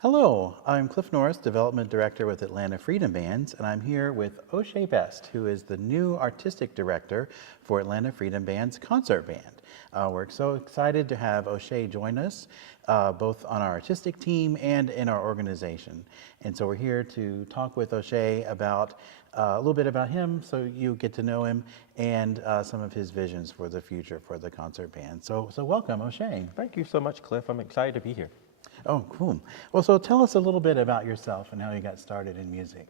Hello, I'm Cliff Norris, Development Director with Atlanta Freedom Bands, and I'm here with O'Shea Best, who is the new Artistic Director for Atlanta Freedom Band's Concert Band. We're so excited to have O'Shea join us, both on our artistic team and in our organization. And so we're here to talk with O'Shea about a little bit about him, so you get to know him, and some of his visions for the future for the concert band. So welcome, O'Shea. Thank you so much, Cliff. I'm excited to be here. Oh, cool. Well, so tell us a little bit about yourself and how you got started in music.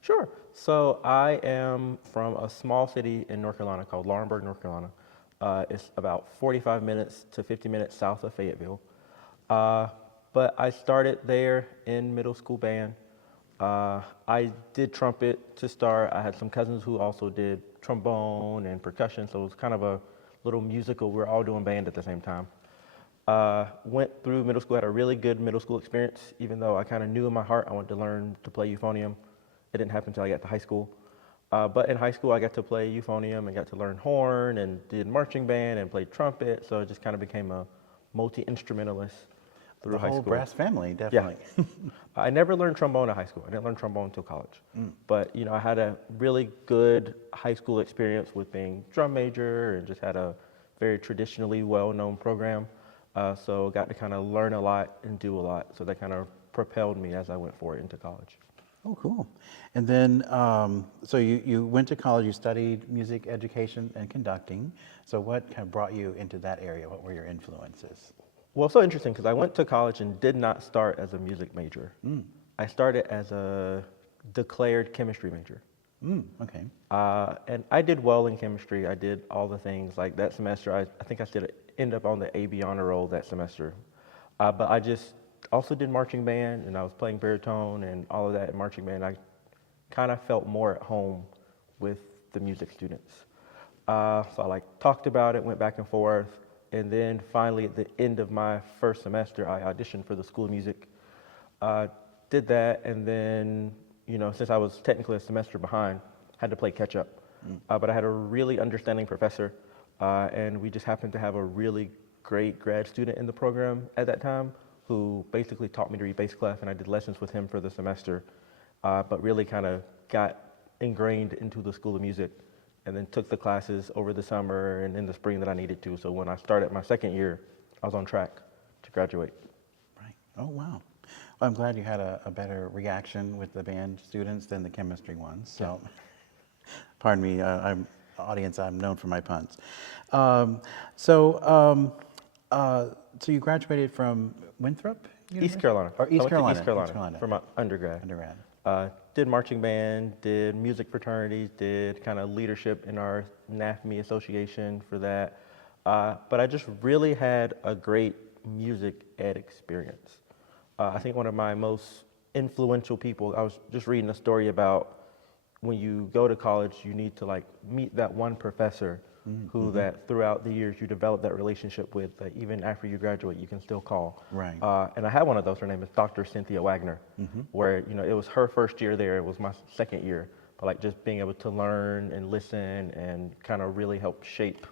Sure. So I am from a small city in North Carolina called Laurinburg, North Carolina. It's about 45 minutes to 50 minutes south of Fayetteville. But I started there in middle school band. I did trumpet to start. I had some cousins who also did trombone and percussion, so it was kind of a little musical. We were all doing band at the same time. Went through middle school, had a really good middle school experience, even though I kind of knew in my heart I wanted to learn to play euphonium. It didn't happen until I got to high school. But in high school, I got to play euphonium and got to learn horn and did marching band and played trumpet. So it just kind of became a multi-instrumentalist through high school. The whole brass family, definitely. Yeah. I never learned trombone in high school. I didn't learn trombone until college. But, you know, I had a really good high school experience with being drum major and just had a very traditionally well-known program. So got to kind of learn a lot and do a lot. So that kind of propelled me as I went forward into college. Oh, cool. And then, so you went to college, you studied music education and conducting. So what kind of brought you into that area? What were your influences? Well, it's so interesting because I went to college and did not start as a music major. I started as a declared chemistry major. Okay. And I did well in chemistry. I did all the things like that semester. I think I did end up on the AFB honor roll that semester. But I just also did marching band, and I was playing baritone and all of that in marching band. I kind of felt more at home with the music students. So I like talked about it, went back and forth, and then finally at the end of my first semester, I auditioned for the School of Music. Did that, and then, you know, since I was technically a semester behind, had to play catch up. But I had a really understanding professor, and we just happened to have a really great grad student in the program at that time who basically taught me to read bass clef, and I did lessons with him for the semester, but really kind of got ingrained into the School of Music, and then took the classes over the summer and in the spring that I needed to. So when I started my second year, I was on track to graduate. Right. Oh, wow. Well, I'm glad you had a better reaction with the band students than the chemistry ones. So, pardon me, audience, I'm known for my puns. So you graduated from Winthrop University? East Carolina. Or East I went to Carolina. East Carolina for my undergrad. Undergrad. Did marching band, did music fraternities, did kind of leadership in our NAFME association for that. But I just really had a great music ed experience. I think one of my most influential people, I was just reading a story about when you go to college, you need to like meet that one professor who that throughout the years you develop that relationship with, that even after you graduate, you can still call. Right. And I had one of those. Her name is Dr. Cynthia Wagner, where, you know, it was her first year there. It was my second year. But like just being able to learn and listen and kind of really help shape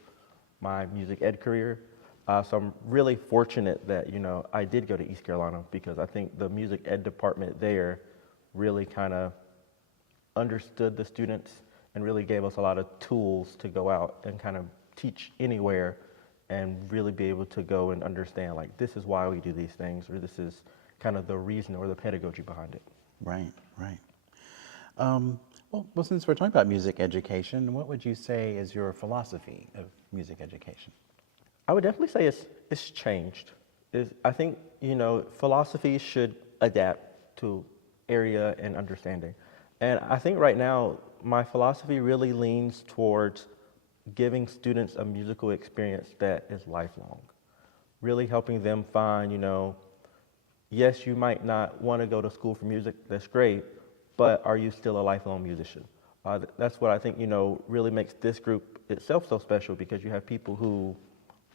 my music ed career. So I'm really fortunate that, you know, I did go to East Carolina, because I think the music ed department there really kind of understood the students and really gave us a lot of tools to go out and kind of teach anywhere and really be able to go and understand, like, this is why we do these things, or this is kind of the reason or the pedagogy behind it. Right, right. Well, since we're talking about music education, what would you say is your philosophy of music education? I would definitely say it's changed. I think, you know, philosophy should adapt to area and understanding. And I think right now, my philosophy really leans towards giving students a musical experience that is lifelong. Really helping them find, you know, yes, you might not want to go to school for music, that's great, but are you still a lifelong musician? That's what I think, you know, really makes this group itself so special, because you have people who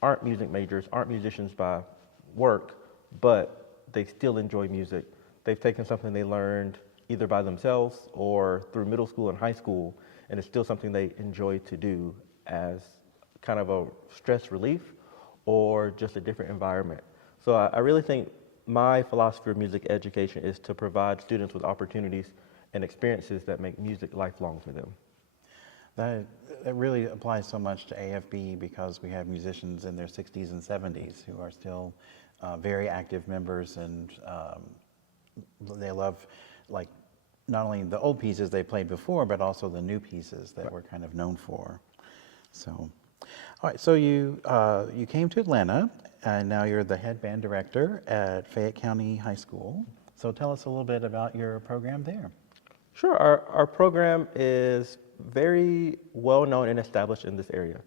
aren't music majors, aren't musicians by work, but they still enjoy music. They've taken something they learned either by themselves or through middle school and high school, and it's still something they enjoy to do as kind of a stress relief or just a different environment. So I really think my philosophy of music education is to provide students with opportunities and experiences that make music lifelong for them. That really applies so much to AFB because we have musicians in their 60s and 70s who are still very active members, and they love, like, not only the old pieces they played before, but also the new pieces that we're kind of known for. So, all right, so you came to Atlanta, and now you're the head band director at Fayette County High School. So tell us a little bit about your program there. Sure, our program is very well known and established in this area.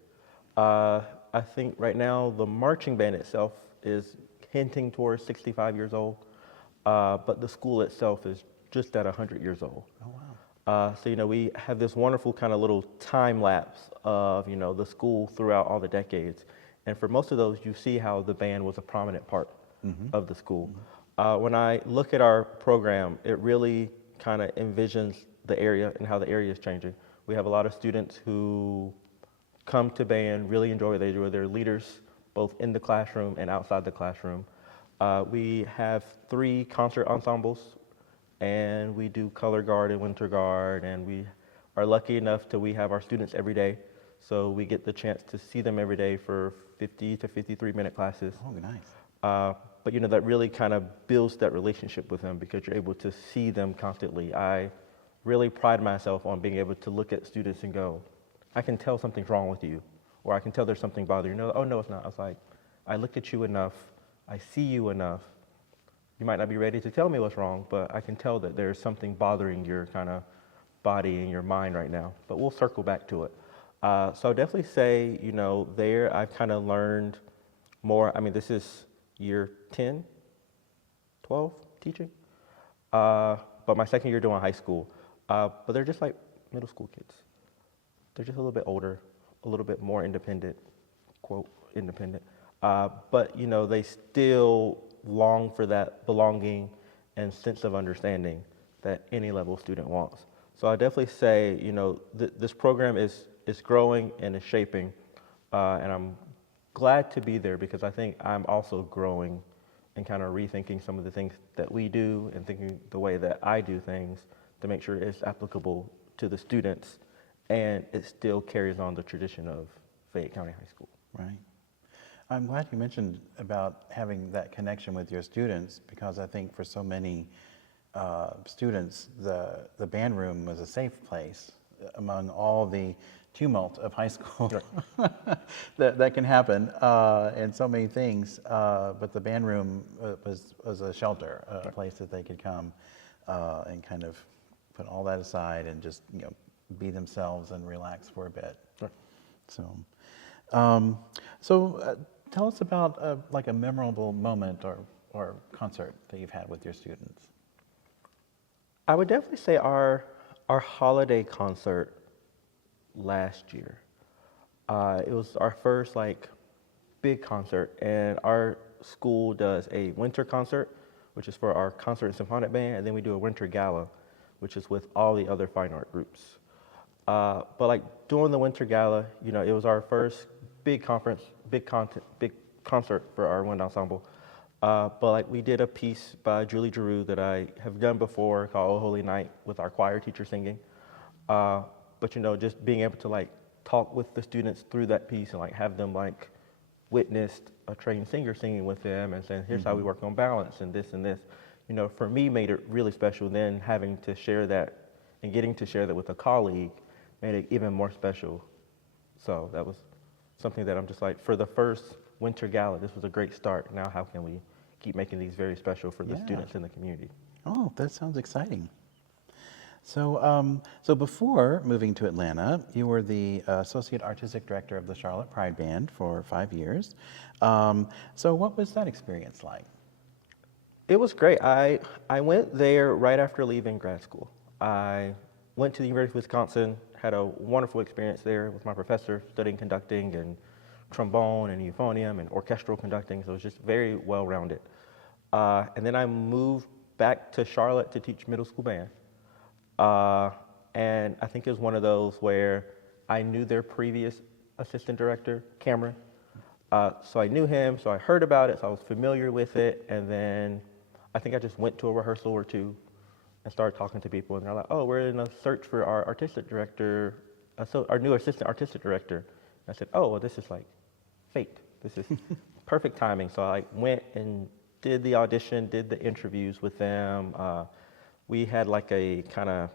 I think right now the marching band itself is hinting towards 65 years old, but the school itself is just at 100 years old. Oh, wow. So, we have this wonderful kind of little time lapse of, the school throughout all the decades. And for most of those, you see how the band was a prominent part of the school. When I look at our program, it really kind of envisions the area and how the area is changing. We have a lot of students who come to band, really enjoy what they do. They're leaders both in the classroom and outside the classroom. We have 3 concert ensembles, and we do color guard and winter guard, and we are lucky enough to we have our students every day. So we get the chance to see them every day for 50 to 53-minute classes. Oh, nice. But that really kind of builds that relationship with them because you're able to see them constantly. I really pride myself on being able to look at students and go, I can tell something's wrong with you, or I can tell there's something bothering you. Oh, no, it's not. I was like, I looked at you enough, I see you enough. You might not be ready to tell me what's wrong, but I can tell that there's something bothering your kind of body and your mind right now. But we'll circle back to it. So I'll definitely say, there I've kind of learned more. I mean, this is year 10, 12 teaching, but my second year doing high school. But they're just like middle school kids. They're just a little bit older, a little bit more independent, quote, independent. But, they still long for that belonging and sense of understanding that any level student wants. So I definitely say, this program is growing and is shaping, and I'm glad to be there because I think I'm also growing and kind of rethinking some of the things that we do and thinking the way that I do things to make sure it's applicable to the students and it still carries on the tradition of Fayette County High School. Right. I'm glad you mentioned about having that connection with your students because I think for so many students, the band room was a safe place among all the tumult of high school that can happen and so many things. But the band room was a shelter, a place that they could come and kind of put all that aside and just be themselves and relax for a bit. Sure. So tell us about like a memorable moment or concert that you've had with your students. I would definitely say our holiday concert last year. It was our first big concert, and our school does a winter concert, which is for our concert and symphonic band, and then we do a winter gala, which is with all the other fine art groups. But during the winter gala, it was our first big concert for our wind ensemble. But we did a piece by Julie Giroux that I have done before called "Oh Holy Night" with our choir teacher singing. But just being able to talk with the students through that piece and have them witnessed a trained singer singing with them and saying, here's how we work on balance and this, for me made it really special. Then having to share that and getting to share that with a colleague made it even more special. So that was something that I'm just for the first winter gala, this was a great start. Now how can we keep making these very special for the students in the community? Oh, that sounds exciting. So, so before moving to Atlanta, you were the Associate Artistic Director of the Charlotte Pride Band for 5 years. So what was that experience like? It was great. I went there right after leaving grad school. I went to the University of Wisconsin, had a wonderful experience there with my professor studying conducting and trombone and euphonium and orchestral conducting, so it was just very well-rounded. And then I moved back to Charlotte to teach middle school band. And I think it was one of those where I knew their previous assistant director, Cameron. So I knew him, so I heard about it, so I was familiar with it. And then I think I just went to a rehearsal or two and started talking to people, and they're like, "Oh, we're in a search for our artistic director, so our new assistant artistic director." And I said, "Oh, well, this is like fate. This is perfect timing." So I went and did the audition, did the interviews with them. We had like a kind of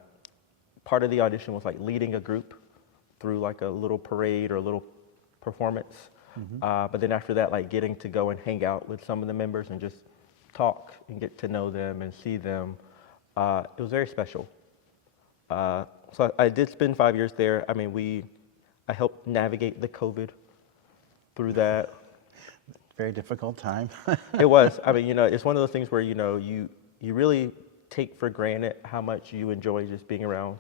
part of the audition was like leading a group through like a little parade or a little performance. But then after that, like getting to go and hang out with some of the members and just talk and get to know them and see them. It was very special. So I did spend 5 years there. I mean, I helped navigate the COVID through that. Very difficult time. It was. I mean, it's one of those things where, you really take for granted how much you enjoy just being around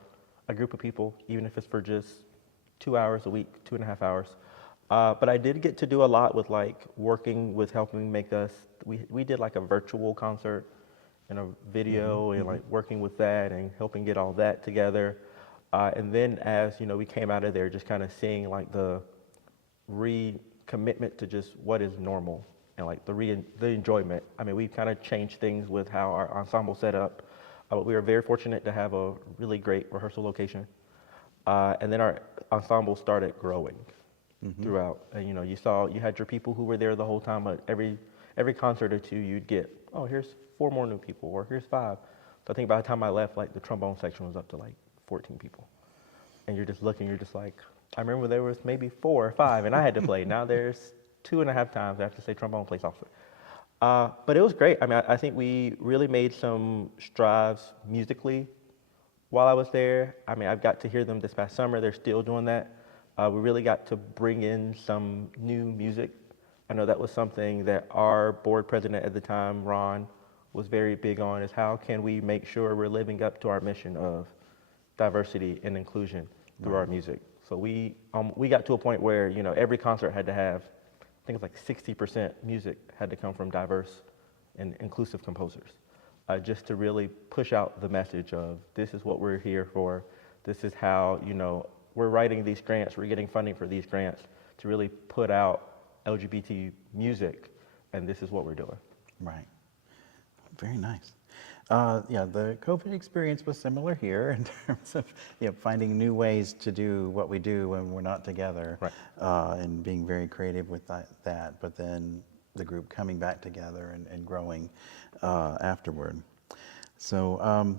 a group of people, even if it's for just 2 hours a week, 2.5 hours. But I did get to do a lot with like working with helping make us, we did like a virtual concert and a video and like working with that and helping get all that together. And then as, we came out of there, just kind of seeing like the recommitment to just what is normal and like the enjoyment. I mean, we kind of changed things with how our ensemble set up. We were very fortunate to have a really great rehearsal location. And then our ensemble started growing throughout. And, you had your people who were there the whole time. But every concert or two, you'd get, oh, here's 4 more new people, or here's 5. So I think by the time I left, like the trombone section was up to like 14 people. And you're just looking, you're just like, I remember there was maybe 4 or 5, and I had to play. Now there's 2.5 times I have to say trombone plays officer. But it was great. I mean, I think we really made some strides musically while I was there. I mean, I've got to hear them this past summer. They're still doing that. We really got to bring in some new music. I know that was something that our board president at the time, Ron, was very big on, is how can we make sure we're living up to our mission of diversity and inclusion through our music. So we got to a point where, every concert had to have, I think it's like 60% music had to come from diverse and inclusive composers, just to really push out the message of this is what we're here for. This is how, we're writing these grants, we're getting funding for these grants to really put out LGBT music, and this is what we're doing. Right. Very nice. Yeah, the COVID experience was similar here in terms of finding new ways to do what we do when we're not together, right. And being very creative with that. But then the group coming back together and growing afterward. So,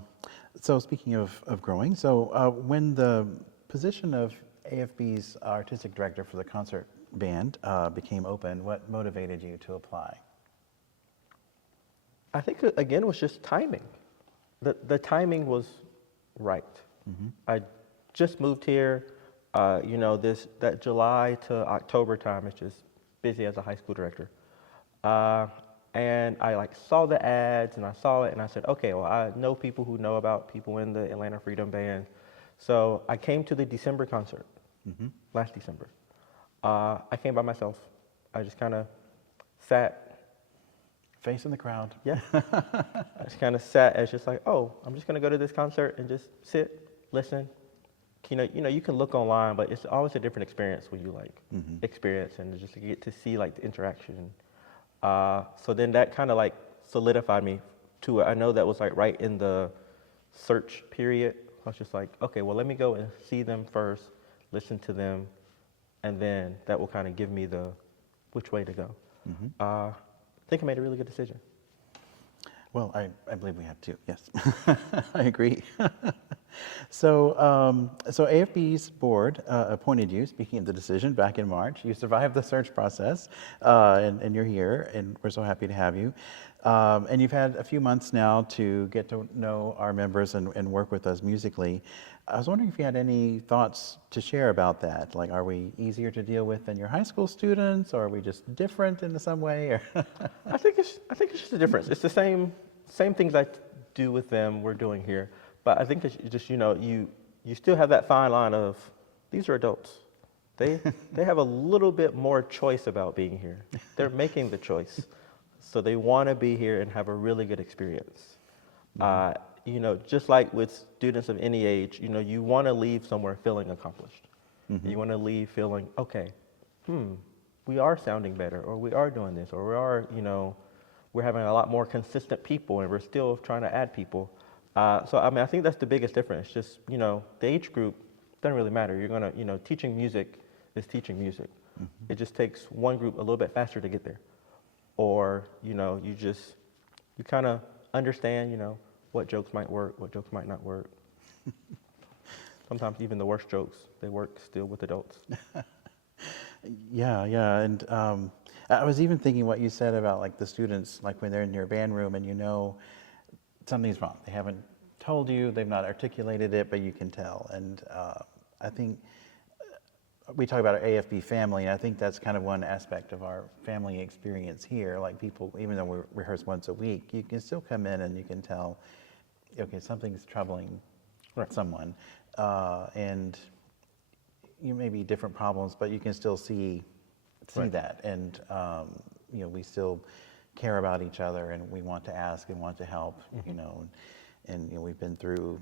so speaking of growing, so when the position of AFB's artistic director for the concert band became open, what motivated you to apply? I think, again, it was just timing. The timing was right. I just moved here, that July to October time is just busy as a high school director. And I saw the ads and I saw it and I said, okay, well, I know people who know about people in the Atlanta Freedom Band. So I came to the December concert, last December. I came by myself. I just kind of sat. Facing the crowd. Yeah. I just kind of sat as just like, oh, I'm just going to go to this concert and just sit, listen. You can look online, but it's always a different experience when you experience and just get to see the interaction. So then that kind of solidified me to it. I know that was right in the search period. I was just like, okay, well, let me go and see them first, listen to them, and then that will kind of give me the which way to go. I think I made a really good decision. Well, I believe we have too, yes. I agree. So, so AFB's board appointed you, speaking of the decision, back in March. You survived the search process, and you're here, and we're so happy to have you. And you've had a few months now to get to know our members and work with us musically. I was wondering if you had any thoughts to share about that. Are we easier to deal with than your high school students, or are we just different in some way? I think it's just a difference. It's the same things I do with them we're doing here, but I think it's just you still have that fine line of these are adults. They have a little bit more choice about being here. They're making the choice, so they want to be here and have a really good experience. Just like with students of any age, you want to leave somewhere feeling accomplished. You want to leave feeling, okay, we are sounding better, or we are doing this, or we are, we're having a lot more consistent people, and we're still trying to add people. So I mean, I think that's the biggest difference. Just the age group doesn't really matter. You're gonna, teaching music is teaching music. It just takes one group a little bit faster to get there, or you kind of understand, what jokes might work, what jokes might not work. Sometimes even the worst jokes, they work still with adults. Yeah, yeah, and I was even thinking what you said about like the students, like when they're in your band room and something's wrong. They haven't told you, they've not articulated it, but you can tell. And I think we talk about our AFB family, and I think that's kind of one aspect of our family experience here. Like people, even though we rehearse once a week, you can still come in and you can tell, okay, something's troubling someone, and you may be different problems, but you can still see that, and we still care about each other, and we want to ask and want to help, and we've been through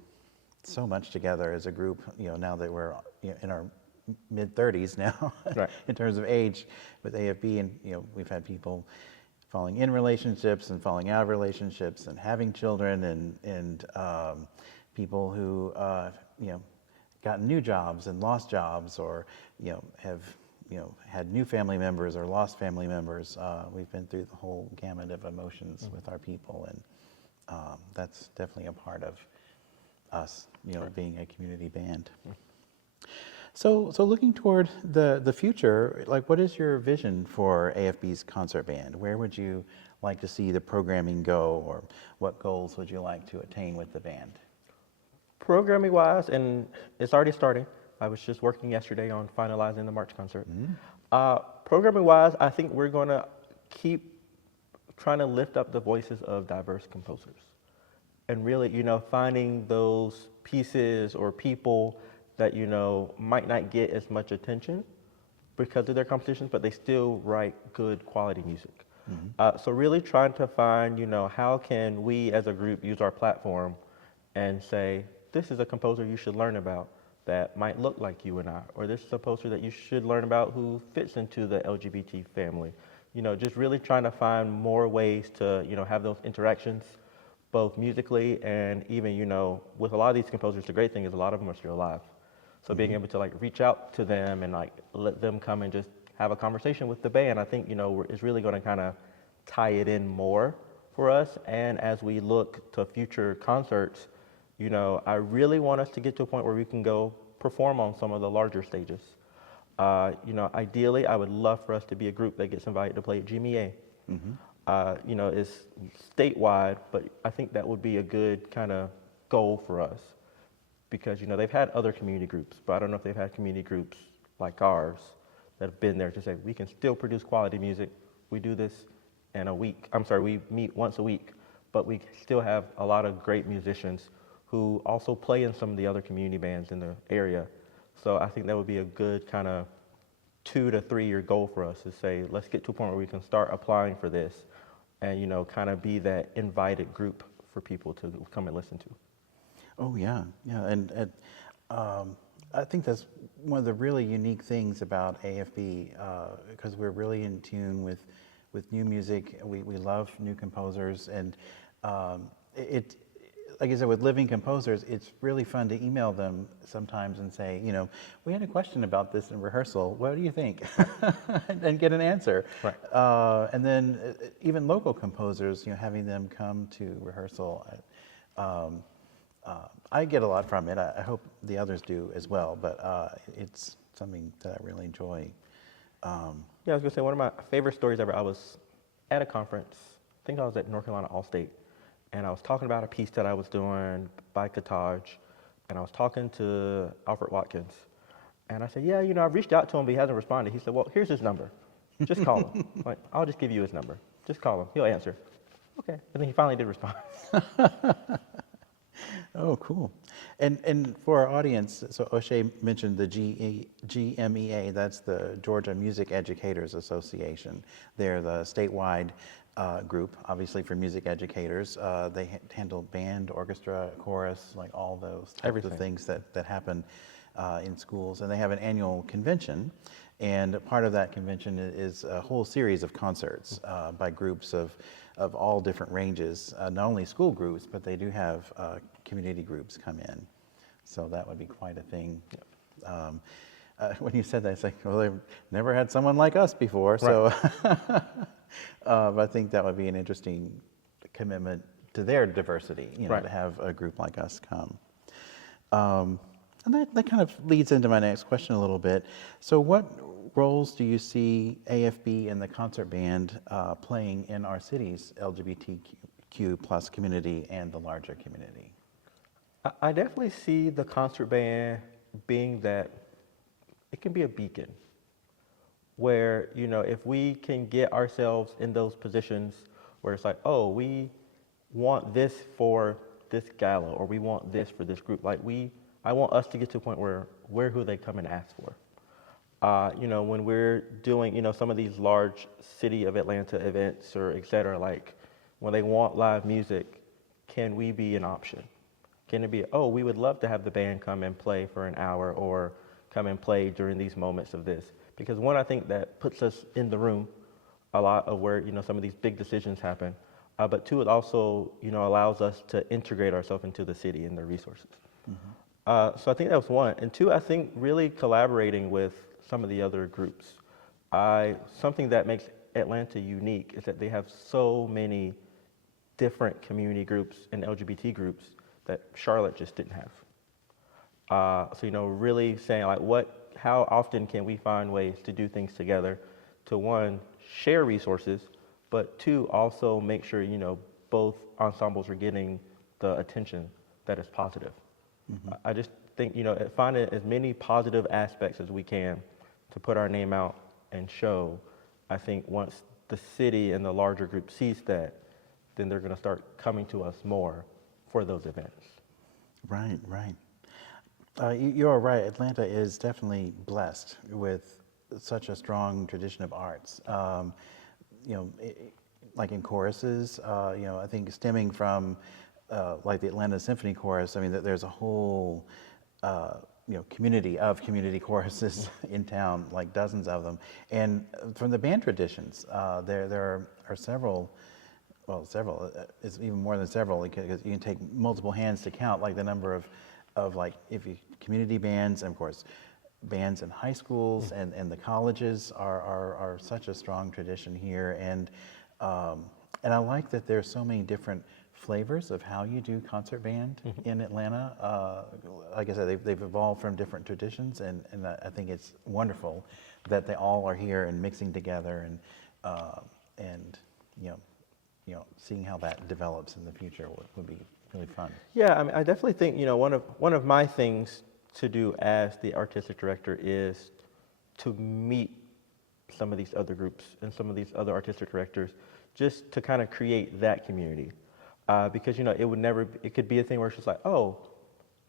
so much together as a group. Now that we're in our mid-30s now, in terms of age with AFB, and we've had people falling in relationships and falling out of relationships and having children, and people who gotten new jobs and lost jobs, or have had new family members or lost family members. We've been through the whole gamut of emotions with our people, and that's definitely a part of us, being a community band. So looking toward the future, like what is your vision for AFB's concert band? Where would you like to see the programming go, or what goals would you like to attain with the band? Programming wise, and it's already starting. I was just working yesterday on finalizing the March concert. Programming wise, I think we're going to keep trying to lift up the voices of diverse composers, and really, finding those pieces or people that, might not get as much attention because of their compositions, but they still write good quality music. So really trying to find, how can we as a group use our platform and say, this is a composer you should learn about that might look like you and I, or this is a composer that you should learn about who fits into the LGBT family. Just really trying to find more ways to, have those interactions, both musically and even, with a lot of these composers, the great thing is a lot of them are still alive. So being able to reach out to them and let them come and just have a conversation with the band, I think, is really going to kind of tie it in more for us. And as we look to future concerts, I really want us to get to a point where we can go perform on some of the larger stages. Ideally, I would love for us to be a group that gets invited to play at GMEA. It's statewide, but I think that would be a good kind of goal for us, because, they've had other community groups, but I don't know if they've had community groups like ours that have been there to say, we can still produce quality music. We do this in a week. We meet once a week, but we still have a lot of great musicians who also play in some of the other community bands in the area. So I think that would be a good kind of 2 to 3 year goal for us, to say, let's get to a point where we can start applying for this and, kind of be that invited group for people to come and listen to. Oh yeah, yeah, and I think that's one of the really unique things about AFB, because we're really in tune with new music. We love new composers, and like I said, with living composers, it's really fun to email them sometimes and say, we had a question about this in rehearsal. What do you think? And get an answer. Right. And then even local composers, having them come to rehearsal. I get a lot from it. I hope the others do as well, but it's something that I really enjoy. Yeah, I was going to say, one of my favorite stories ever, I was at a conference, I think I was at North Carolina All-State, and I was talking about a piece that I was doing by Cottage, and I was talking to Alfred Watkins, and I said, yeah, I've reached out to him, but he hasn't responded. He said, well, here's his number. Just call him. I'll just give you his number. Just call him. He'll answer. Okay. And then he finally did respond. Oh, cool. And for our audience, so O'Shea mentioned the GMEA, that's the Georgia Music Educators Association. They're the statewide group, obviously, for music educators. They handle band, orchestra, chorus, like all those types of things that happen in schools. And they have an annual convention. And part of that convention is a whole series of concerts by groups of of all different ranges, not only school groups, but they do have community groups come in. So that would be quite a thing. When you said that, it's like, well, they've never had someone like us before. So I think that would be an interesting commitment to their diversity, to have a group like us come. And that kind of leads into my next question a little bit. So what roles do you see AFB and the concert band playing in our city's LGBTQ plus community and the larger community? I definitely see the concert band being that it can be a beacon where, if we can get ourselves in those positions where it's like, oh, we want this for this gala, or we want this for this group. I want us to get to a point where we're who they come and ask for. When we're doing, some of these large city of Atlanta events or et cetera, like when they want live music, can we be an option? Can it be, oh, we would love to have the band come and play for an hour or come and play during these moments of this? Because one, I think that puts us in the room a lot of where, some of these big decisions happen. But two, it also, allows us to integrate ourselves into the city and the resources. Mm-hmm. So I think that was one. And two, I think really collaborating with some of the other groups. Something that makes Atlanta unique is that they have so many different community groups and LGBT groups that Charlotte just didn't have. So, really saying how often can we find ways to do things together to, one, share resources, but two, also make sure, both ensembles are getting the attention that is positive. Mm-hmm. I just think, finding as many positive aspects as we can to put our name out and show. I think once the city and the larger group sees that, then they're going to start coming to us more for those events. Right. You're right. Atlanta is definitely blessed with such a strong tradition of arts. Like in choruses, I think stemming from like the Atlanta Symphony Chorus. I mean, there's a whole community of community choruses in town, like dozens of them. And from the band traditions, there are several. Well, several. It's even more than several because you can take multiple hands to count, like the number of like community bands, and of course, bands in high schools and the colleges are such a strong tradition here, and I like that there's so many different flavors of how you do concert band in Atlanta. Like I said, they've evolved from different traditions, and I think it's wonderful that they all are here and mixing together, and seeing how that develops in the future would be really fun. Yeah, I mean, I definitely think, one of my things to do as the artistic director is to meet some of these other groups and some of these other artistic directors, just to kind of create that community. Because, it could be a thing where it's just like, oh,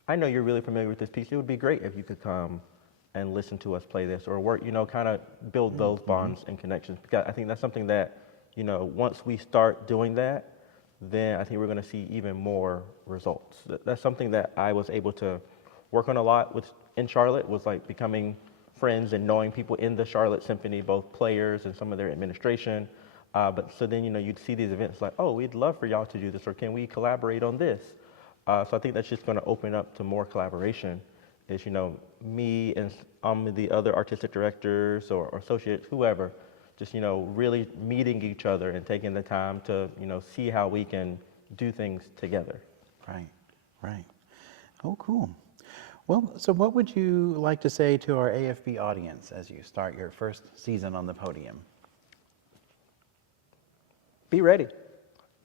I know you're really familiar with this piece. It would be great if you could come and listen to us play this, or work, kind of build those bonds and connections. Because I think that's something that, once we start doing that, then I think we're going to see even more results. That's something that I was able to work on a lot in Charlotte, was like becoming friends and knowing people in the Charlotte Symphony, both players and some of their administration. But so then, you'd see these events like, oh, we'd love for y'all to do this, or can we collaborate on this? So I think that's just going to open up to more collaboration. Is, me and some of the other artistic directors or associates, whoever, just, really meeting each other and taking the time to, see how we can do things together. Right. Oh, cool. Well, so what would you like to say to our AFB audience as you start your first season on the podium? Be ready.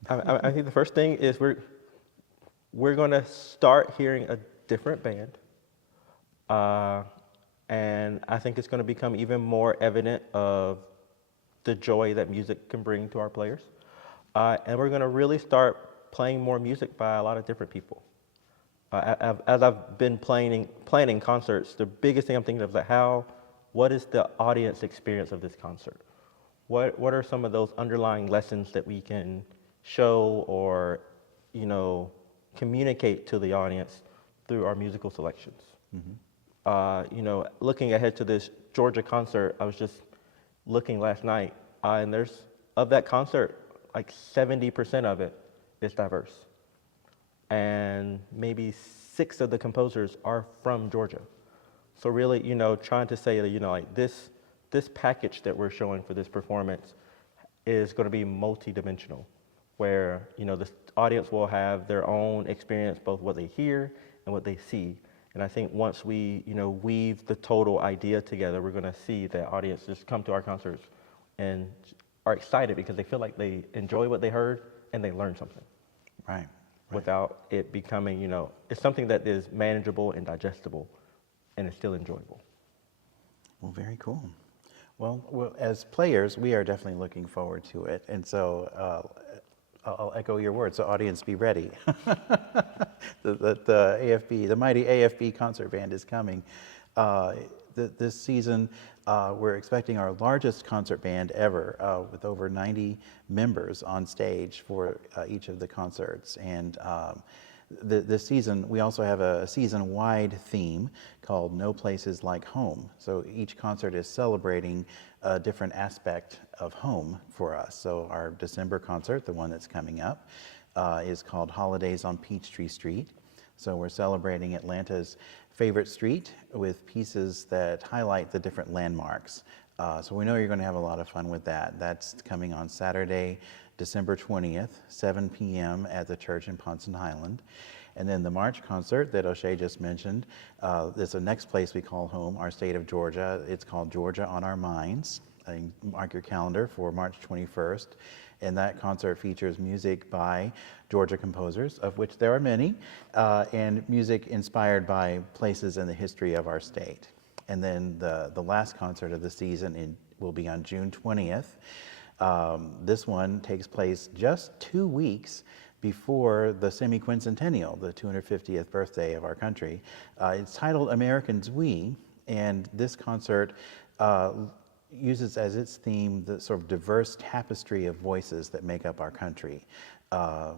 I think the first thing is we're going to start hearing a different band. And I think it's going to become even more evident of the joy that music can bring to our players. And we're going to really start playing more music by a lot of different people. As I've been planning concerts, the biggest thing I'm thinking of is like what is the audience experience of this concert? What are some of those underlying lessons that we can show or, communicate to the audience through our musical selections? Mm-hmm. Looking ahead to this Georgia concert, I was just looking last night, and of that concert, like 70% of it is diverse. And maybe 6 of the composers are from Georgia. So really, trying to say that, like this package that we're showing for this performance is going to be multidimensional, where, the audience will have their own experience, both what they hear and what they see. And I think once we, weave the total idea together, we're going to see that audience just come to our concerts and are excited because they feel like they enjoy what they heard and they learn something. Right. Without it becoming, it's something that is manageable and digestible and is still enjoyable. Well, very cool. Well, as players, we are definitely looking forward to it. And so I'll echo your words. So audience, be ready. the AFB, the mighty AFB concert band is coming. This season, we're expecting our largest concert band ever, with over 90 members on stage for each of the concerts. And this season, we also have a season-wide theme called No Places Like Home. So each concert is celebrating a different aspect of home for us. So our December concert, the one that's coming up, is called Holidays on Peachtree Street. So we're celebrating Atlanta's favorite street with pieces that highlight the different landmarks. So we know you're going to have a lot of fun with that. That's coming on Saturday, December 20th, 7 p.m. at the church in Ponson Highland. And then the March concert that O'Shea just mentioned, is the next place we call home, our state of Georgia. It's called Georgia on Our Minds. Mark your calendar for March 21st. And that concert features music by Georgia composers, of which there are many, and music inspired by places in the history of our state. And then the last concert of the season will be on June 20th. This one takes place just 2 weeks before the semi-quincentennial, the 250th birthday of our country. It's titled Americans We, and this concert uses as its theme the sort of diverse tapestry of voices that make up our country.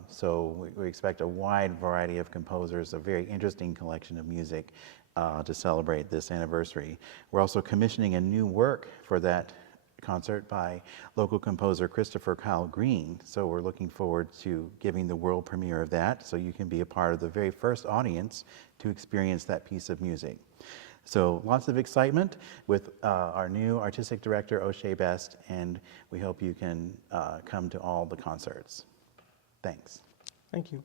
So we expect a wide variety of composers, a very interesting collection of music to celebrate this anniversary. We're also commissioning a new work for that concert by local composer Christopher Kyle Green. So we're looking forward to giving the world premiere of that, so you can be a part of the very first audience to experience that piece of music. So lots of excitement with our new artistic director, O'Shea Best, and we hope you can come to all the concerts. Thanks. Thank you.